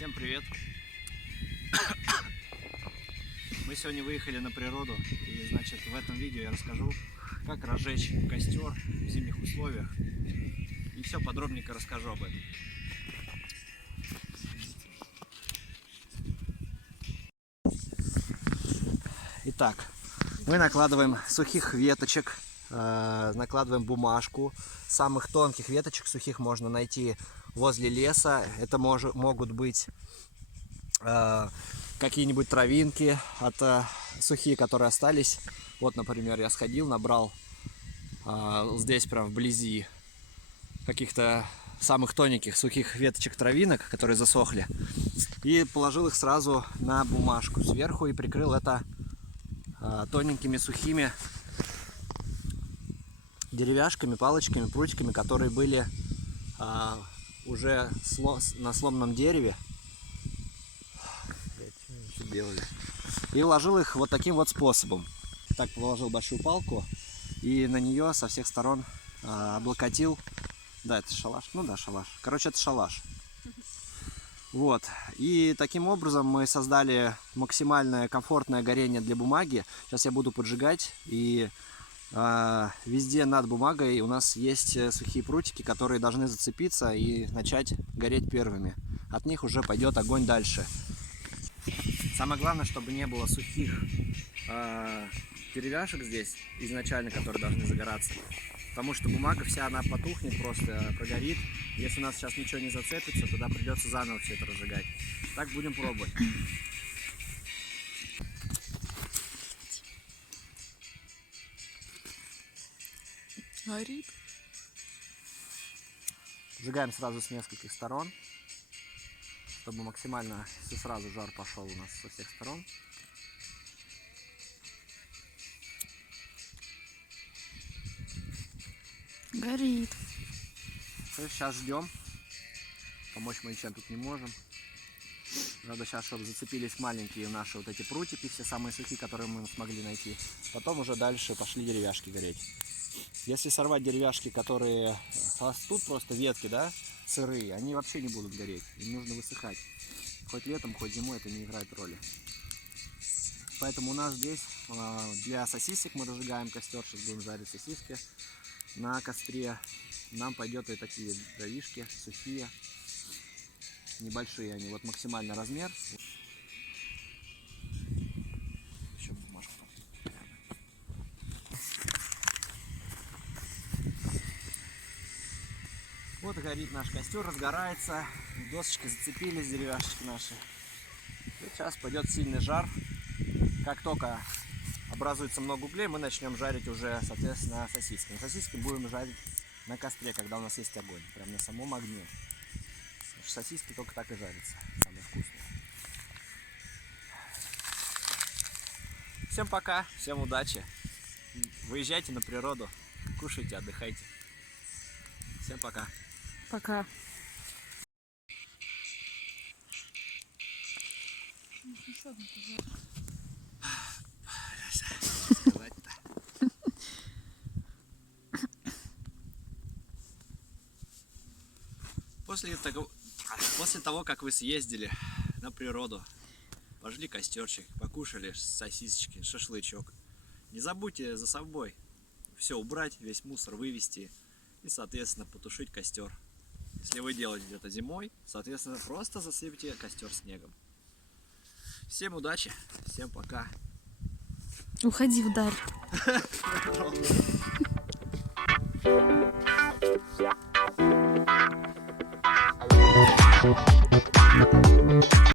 Всем привет! Мы сегодня выехали на природу, и значит в этом видео я расскажу, как разжечь костер в зимних условиях, и все подробненько расскажу об этом. Итак, мы накладываем сухих веточек, накладываем бумажку. Самых тонких веточек сухих можно найти возле леса. Это могут быть какие-нибудь травинки сухие, которые остались. Вот, например, я сходил, набрал здесь прям вблизи каких-то самых тоненьких сухих веточек травинок, которые засохли, и положил их сразу на бумажку сверху и прикрыл это тоненькими сухими деревяшками, палочками, прутиками, которые были уже на сломанном дереве. И уложил их вот таким вот способом. Так, положил большую палку и на нее со всех сторон облокотил. Да, это шалаш. Ну да, шалаш. Короче, это шалаш. Вот. И таким образом мы создали максимальное комфортное горение для бумаги. Сейчас я буду поджигать, и везде над бумагой у нас есть сухие прутики, которые должны зацепиться и начать гореть первыми. От них уже пойдет огонь дальше. Самое главное, чтобы не было сухих деревяшек здесь изначально, которые должны загораться. Потому что бумага вся, она потухнет, просто прогорит. Если у нас сейчас ничего не зацепится, тогда придется заново все это разжигать. Так будем пробовать. Горит. Сжигаем сразу с нескольких сторон, чтобы максимально сразу жар пошел у нас со всех сторон. Горит. Сейчас ждем. Помочь мы ничем тут не можем. Надо сейчас, чтобы зацепились маленькие наши вот эти прутики, все самые сухие, которые мы смогли найти. Потом уже дальше пошли деревяшки гореть. Если сорвать деревяшки, которые растут, просто ветки, да, сырые, они вообще не будут гореть. Им нужно высыхать. Хоть летом, хоть зимой это не играет роли. Поэтому у нас здесь для сосисок мы разжигаем костер. Сейчас будем жарить сосиски на костре. Нам пойдет и такие дровишки сухие, небольшие они, вот максимальный размер. Еще бумажку. Вот горит наш костер, разгорается, досочки зацепились, деревяшечки наши. И сейчас пойдет сильный жар. Как только образуется много углей, мы начнем жарить уже, соответственно, сосиски. Сосиски будем жарить на костре, когда у нас есть огонь, прям на самом огне. Потому что сосиски только так и жарятся, самые вкусные. Всем пока, всем удачи. Выезжайте на природу, кушайте, отдыхайте. Всем пока. Пока. После того, как вы съездили на природу, пожгли костерчик, покушали сосисочки, шашлычок, не забудьте за собой все убрать, весь мусор вывести и, соответственно, потушить костер. Если вы делаете это зимой, соответственно, просто засыпьте костер снегом. Всем удачи, всем пока. Уходи вдаль.